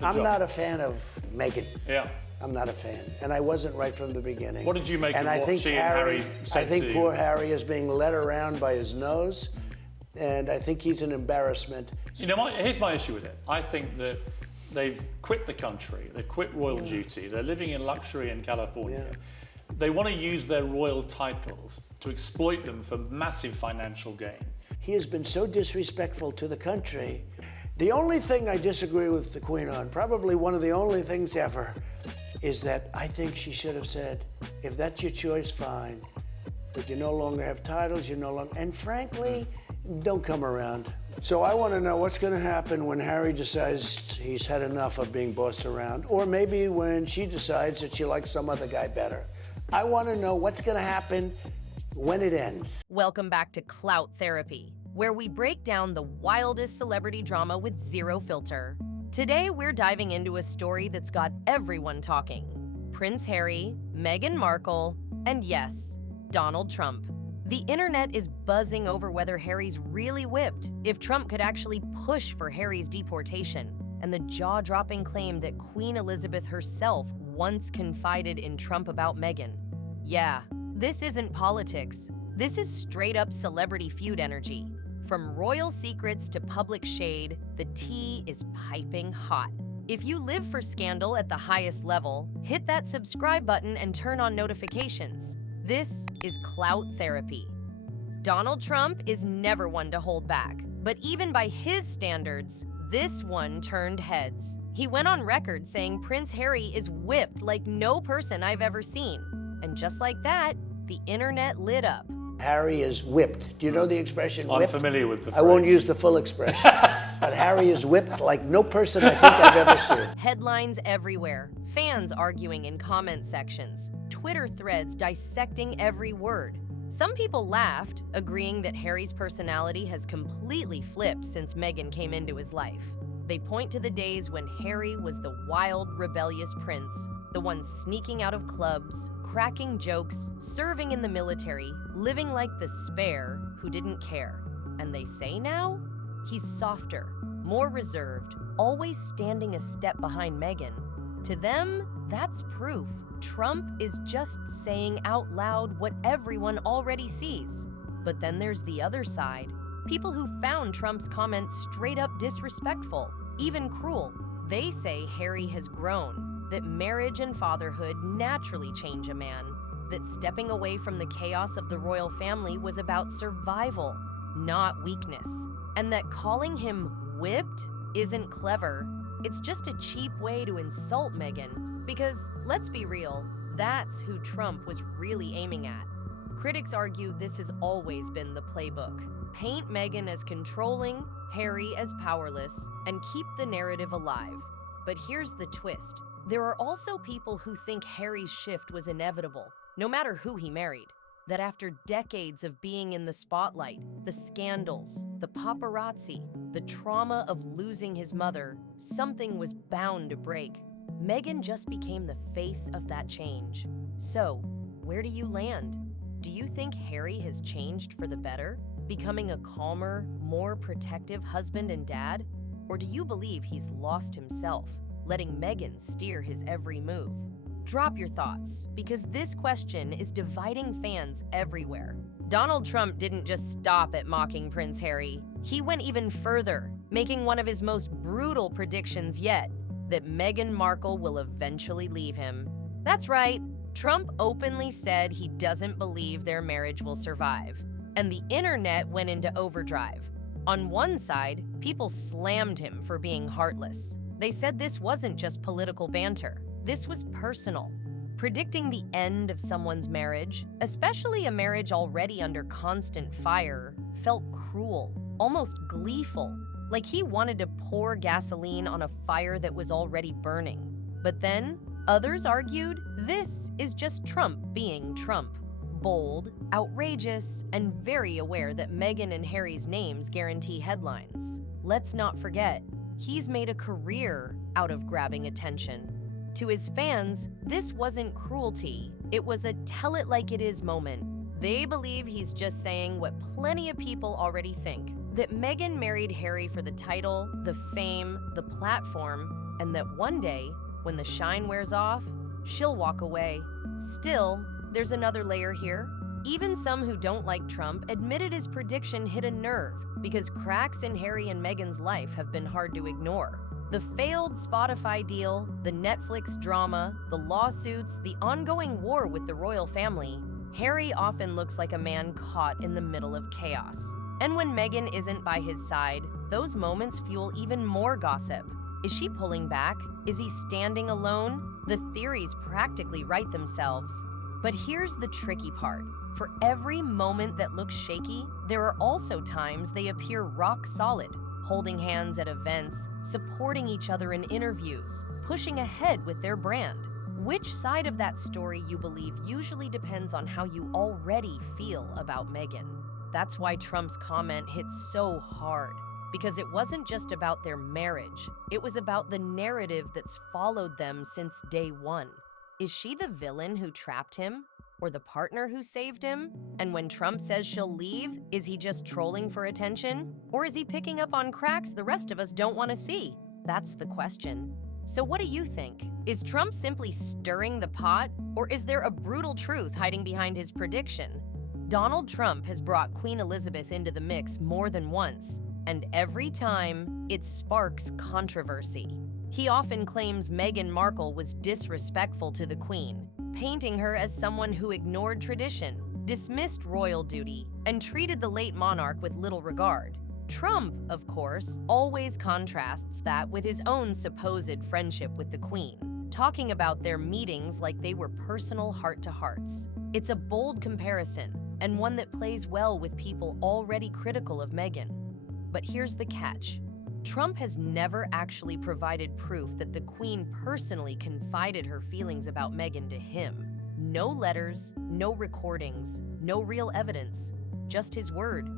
I'm not a fan of Meghan. Yeah. I'm not a fan, and I wasn't right from the beginning. What did you make of I what think she and Harry said I think to poor you? Harry is being led around by his nose, and I think he's an embarrassment. You know, here's my issue with it. I think that they've quit the country, they've quit royal duty, they're living in luxury in California. Yeah. They want to use their royal titles to exploit them for massive financial gain. He has been so disrespectful to the country. The only thing I disagree with the Queen on, probably one of the only things ever, is that I think she should have said, if that's your choice, fine, but you no longer have titles, you no longer, and frankly, don't come around. So I want to know what's going to happen when Harry decides he's had enough of being bossed around, or maybe when she decides that she likes some other guy better. I want to know what's going to happen when it ends. Welcome back to Clout Therapy, where we break down the wildest celebrity drama with zero filter. Today, we're diving into a story that's got everyone talking. Prince Harry, Meghan Markle, and yes, Donald Trump. The internet is buzzing over whether Harry's really whipped, if Trump could actually push for Harry's deportation, and the jaw-dropping claim that Queen Elizabeth herself once confided in Trump about Meghan. Yeah, this isn't politics. This is straight-up celebrity feud energy. From royal secrets to public shade, the tea is piping hot. If you live for scandal at the highest level, hit that subscribe button and turn on notifications. This is Clout Therapy. Donald Trump is never one to hold back, but even by his standards, this one turned heads. He went on record saying Prince Harry is whipped like no person I've ever seen. And just like that, the internet lit up. Harry is whipped. Do you know the expression whipped? I'm familiar with the I won't phrase. use the full expression, but Harry is whipped like no person I think I've ever seen. Headlines everywhere, fans arguing in comment sections, Twitter threads dissecting every word. Some people laughed, agreeing that Harry's personality has completely flipped since Meghan came into his life. They point to the days when Harry was the wild, rebellious prince, the one sneaking out of clubs, cracking jokes, serving in the military, living like the spare who didn't care. And they say now, he's softer, more reserved, always standing a step behind Meghan. To them, that's proof Trump is just saying out loud what everyone already sees. But then there's the other side. People who found Trump's comments straight up disrespectful, even cruel. They say Harry has grown, that marriage and fatherhood naturally change a man, that stepping away from the chaos of the royal family was about survival, not weakness, and that calling him whipped isn't clever. It's just a cheap way to insult Meghan, because let's be real, that's who Trump was really aiming at. Critics argue this has always been the playbook. Paint Meghan as controlling, Harry as powerless, and keep the narrative alive. But here's the twist. There are also people who think Harry's shift was inevitable, no matter who he married. That after decades of being in the spotlight, the scandals, the paparazzi, the trauma of losing his mother, something was bound to break. Meghan just became the face of that change. So, where do you land? Do you think Harry has changed for the better, becoming a calmer, more protective husband and dad? Or do you believe he's lost himself, letting Meghan steer his every move? Drop your thoughts, because this question is dividing fans everywhere. Donald Trump didn't just stop at mocking Prince Harry. He went even further, making one of his most brutal predictions yet, that Meghan Markle will eventually leave him. That's right, Trump openly said he doesn't believe their marriage will survive, and the internet went into overdrive. On one side, people slammed him for being heartless. They said this wasn't just political banter. This was personal. Predicting the end of someone's marriage, especially a marriage already under constant fire, felt cruel, almost gleeful, like he wanted to pour gasoline on a fire that was already burning. But then, others argued this is just Trump being Trump. Bold, outrageous, and very aware that Meghan and Harry's names guarantee headlines. Let's not forget, he's made a career out of grabbing attention. To his fans, this wasn't cruelty, it was a tell-it-like-it-is moment. They believe he's just saying what plenty of people already think, that Meghan married Harry for the title, the fame, the platform, and that one day, when the shine wears off, she'll walk away. Still, there's another layer here. Even some who don't like Trump admitted his prediction hit a nerve because cracks in Harry and Meghan's life have been hard to ignore. The failed Spotify deal, the Netflix drama, the lawsuits, the ongoing war with the royal family, Harry often looks like a man caught in the middle of chaos. And when Meghan isn't by his side, those moments fuel even more gossip. Is she pulling back? Is he standing alone? The theories practically write themselves. But here's the tricky part. For every moment that looks shaky, there are also times they appear rock solid, holding hands at events, supporting each other in interviews, pushing ahead with their brand. Which side of that story you believe usually depends on how you already feel about Meghan. That's why Trump's comment hit so hard, because it wasn't just about their marriage. It was about the narrative that's followed them since day one. Is she the villain who trapped him? Or the partner who saved him? And when Trump says she'll leave, is he just trolling for attention? Or is he picking up on cracks the rest of us don't want to see? That's the question. So what do you think? Is Trump simply stirring the pot? Or is there a brutal truth hiding behind his prediction? Donald Trump has brought Queen Elizabeth into the mix more than once, and every time, it sparks controversy. He often claims Meghan Markle was disrespectful to the Queen, painting her as someone who ignored tradition, dismissed royal duty, and treated the late monarch with little regard. Trump, of course, always contrasts that with his own supposed friendship with the Queen, talking about their meetings like they were personal heart-to-hearts. It's a bold comparison, and one that plays well with people already critical of Meghan. But here's the catch. Trump has never actually provided proof that the Queen personally confided her feelings about Meghan to him. No letters, no recordings, no real evidence, just his word.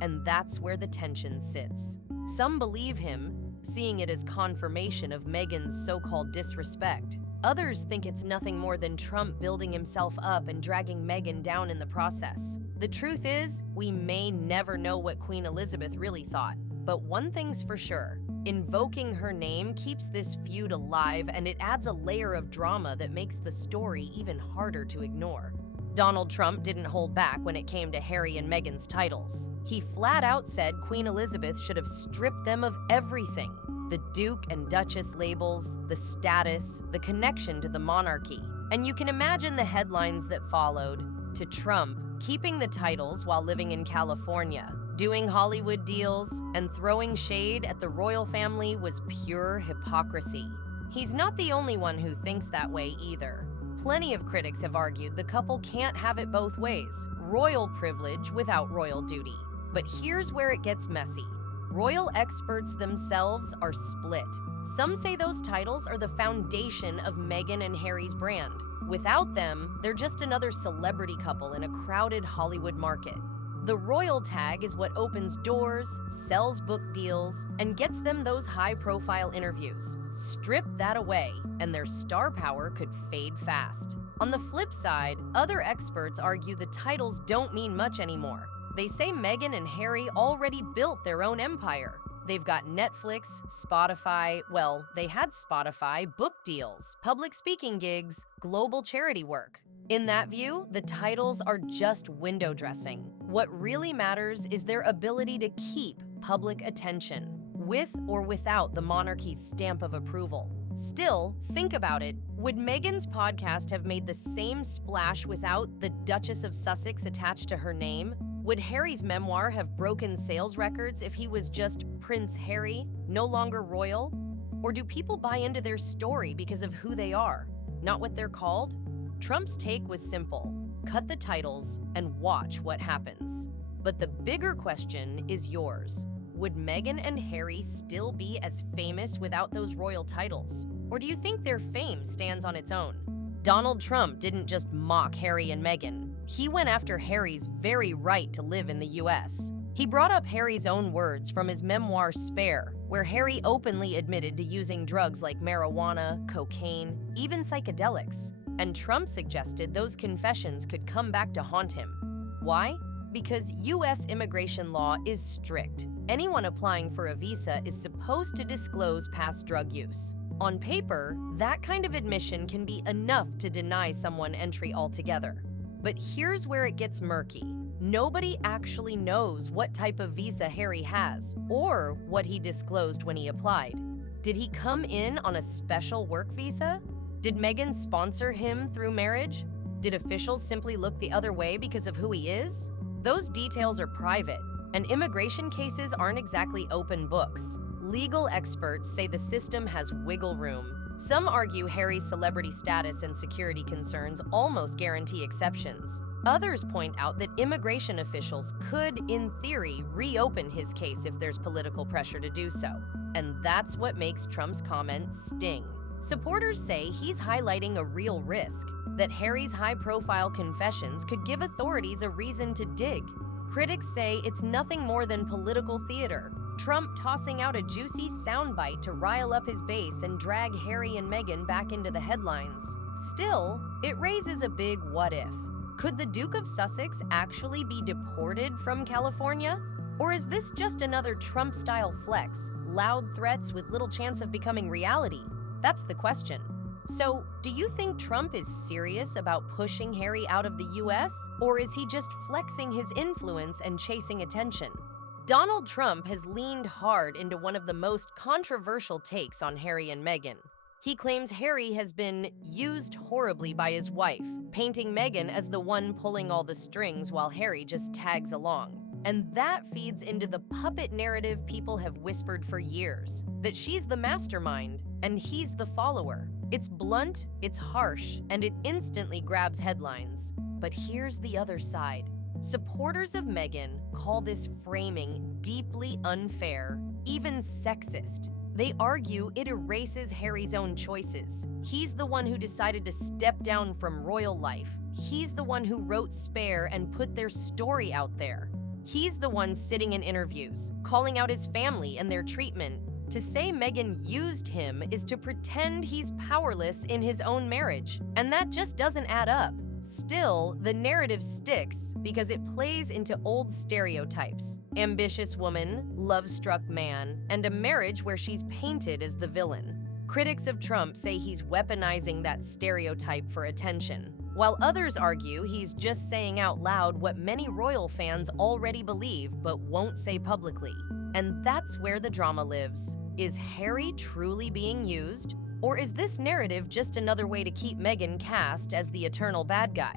And that's where the tension sits. Some believe him, seeing it as confirmation of Meghan's so-called disrespect. Others think it's nothing more than Trump building himself up and dragging Meghan down in the process. The truth is, we may never know what Queen Elizabeth really thought. But one thing's for sure, invoking her name keeps this feud alive, and it adds a layer of drama that makes the story even harder to ignore. Donald Trump didn't hold back when it came to Harry and Meghan's titles. He flat out said Queen Elizabeth should have stripped them of everything. The Duke and Duchess labels, the status, the connection to the monarchy. And you can imagine the headlines that followed. To Trump, keeping the titles while living in California, doing Hollywood deals, and throwing shade at the royal family was pure hypocrisy. He's not the only one who thinks that way either. Plenty of critics have argued the couple can't have it both ways, royal privilege without royal duty. But here's where it gets messy. Royal experts themselves are split. Some say those titles are the foundation of Meghan and Harry's brand. Without them, they're just another celebrity couple in a crowded Hollywood market. The royal tag is what opens doors, sells book deals, and gets them those high-profile interviews. Strip that away, and their star power could fade fast. On the flip side, other experts argue the titles don't mean much anymore. They say Meghan and Harry already built their own empire. They've got Netflix, Spotify, well, they had Spotify, book deals, public speaking gigs, global charity work. In that view, the titles are just window dressing. What really matters is their ability to keep public attention, with or without the monarchy's stamp of approval. Still, think about it. Would Meghan's podcast have made the same splash without the Duchess of Sussex attached to her name? Would Harry's memoir have broken sales records if he was just Prince Harry, no longer royal? Or do people buy into their story because of who they are, not what they're called? Trump's take was simple: cut the titles and watch what happens. But the bigger question is yours. Would Meghan and Harry still be as famous without those royal titles? Or do you think their fame stands on its own? Donald Trump didn't just mock Harry and Meghan. He went after Harry's very right to live in the US. He brought up Harry's own words from his memoir Spare, where Harry openly admitted to using drugs like marijuana, cocaine, even psychedelics. And Trump suggested those confessions could come back to haunt him. Why? Because US immigration law is strict. Anyone applying for a visa is supposed to disclose past drug use. On paper, that kind of admission can be enough to deny someone entry altogether. But here's where it gets murky. Nobody actually knows what type of visa Harry has or what he disclosed when he applied. Did he come in on a special work visa? Did Meghan sponsor him through marriage? Did officials simply look the other way because of who he is? Those details are private, and immigration cases aren't exactly open books. Legal experts say the system has wiggle room. Some argue Harry's celebrity status and security concerns almost guarantee exceptions. Others point out that immigration officials could, in theory, reopen his case if there's political pressure to do so. And that's what makes Trump's comments sting. Supporters say he's highlighting a real risk, that Harry's high-profile confessions could give authorities a reason to dig. Critics say it's nothing more than political theater, Trump tossing out a juicy soundbite to rile up his base and drag Harry and Meghan back into the headlines. Still, it raises a big what if. Could the Duke of Sussex actually be deported from California? Or is this just another Trump-style flex, loud threats with little chance of becoming reality? That's the question. So, do you think Trump is serious about pushing Harry out of the US? Or is he just flexing his influence and chasing attention? Donald Trump has leaned hard into one of the most controversial takes on Harry and Meghan. He claims Harry has been used horribly by his wife, painting Meghan as the one pulling all the strings while Harry just tags along. And that feeds into the puppet narrative people have whispered for years, that she's the mastermind and he's the follower. It's blunt, it's harsh, and it instantly grabs headlines. But here's the other side. Supporters of Meghan call this framing deeply unfair, even sexist. They argue it erases Harry's own choices. He's the one who decided to step down from royal life. He's the one who wrote Spare and put their story out there. He's the one sitting in interviews, calling out his family and their treatment. To say Meghan used him is to pretend he's powerless in his own marriage, and that just doesn't add up. Still, the narrative sticks because it plays into old stereotypes: ambitious woman, love-struck man, and a marriage where she's painted as the villain. Critics of Trump say he's weaponizing that stereotype for attention, while others argue he's just saying out loud what many royal fans already believe but won't say publicly. And that's where the drama lives. Is Harry truly being used? Or is this narrative just another way to keep Meghan cast as the eternal bad guy?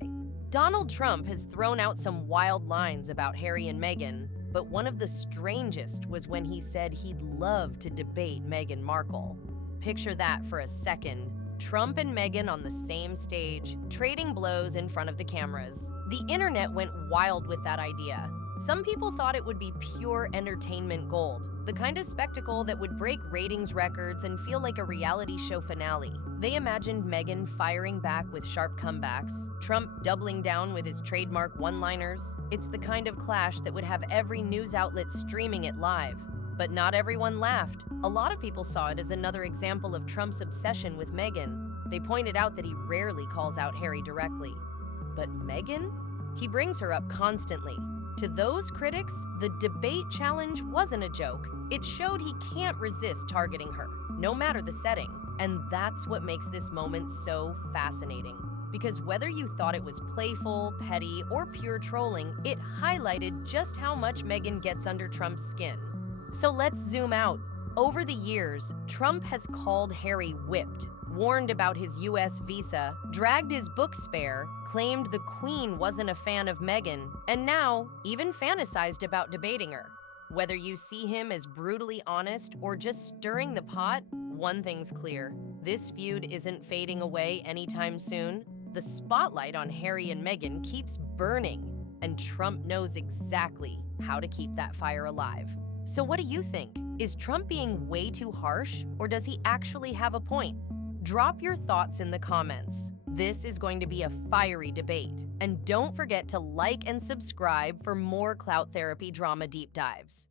Donald Trump has thrown out some wild lines about Harry and Meghan, but one of the strangest was when he said he'd love to debate Meghan Markle. Picture that for a second. Trump and Meghan on the same stage, trading blows in front of the cameras. The internet went wild with that idea. Some people thought it would be pure entertainment gold, the kind of spectacle that would break ratings records and feel like a reality show finale. They imagined Meghan firing back with sharp comebacks, Trump doubling down with his trademark one-liners. It's the kind of clash that would have every news outlet streaming it live. But not everyone laughed. A lot of people saw it as another example of Trump's obsession with Meghan. They pointed out that he rarely calls out Harry directly. But Meghan? He brings her up constantly. To those critics, the debate challenge wasn't a joke. It showed he can't resist targeting her, no matter the setting. And that's what makes this moment so fascinating. Because whether you thought it was playful, petty, or pure trolling, it highlighted just how much Meghan gets under Trump's skin. So let's zoom out. Over the years, Trump has called Harry whipped, warned about his US visa, dragged his book Spare, claimed the Queen wasn't a fan of Meghan, and now even fantasized about debating her. Whether you see him as brutally honest or just stirring the pot, one thing's clear. This feud isn't fading away anytime soon. The spotlight on Harry and Meghan keeps burning, and Trump knows exactly how to keep that fire alive. So what do you think? Is Trump being way too harsh, or does he actually have a point? Drop your thoughts in the comments. This is going to be a fiery debate. And don't forget to like and subscribe for more Clout Therapy drama deep dives.